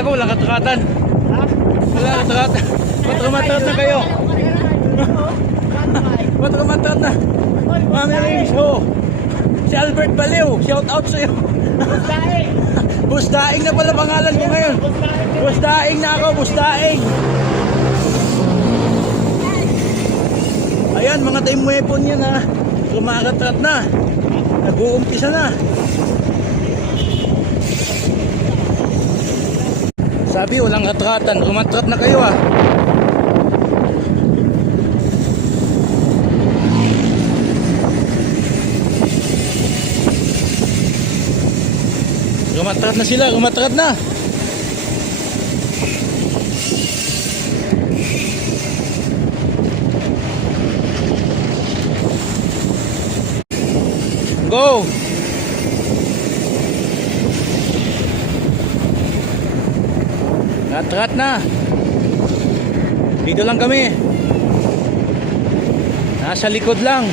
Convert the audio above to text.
Akala ko walang katakatan. Wala katakatan. Ba't rumatrat na kayo? Ba't rumatrat na? Mami Rings, ho. Si Albert Baliw, shout out sa'yo. Busdaing na pala pangalan ko ngayon. Busdaing na ako, busdaing. Ayan, mga time weapon yan ha. Kumakatrat na. Nag-uumpisa na. Sabi, walang katratan. Rumatrat na kayo ha. Rumatrat na sila, rumatrat na. Go! Ratrat na. Dito lang kami. Nasa likod lang.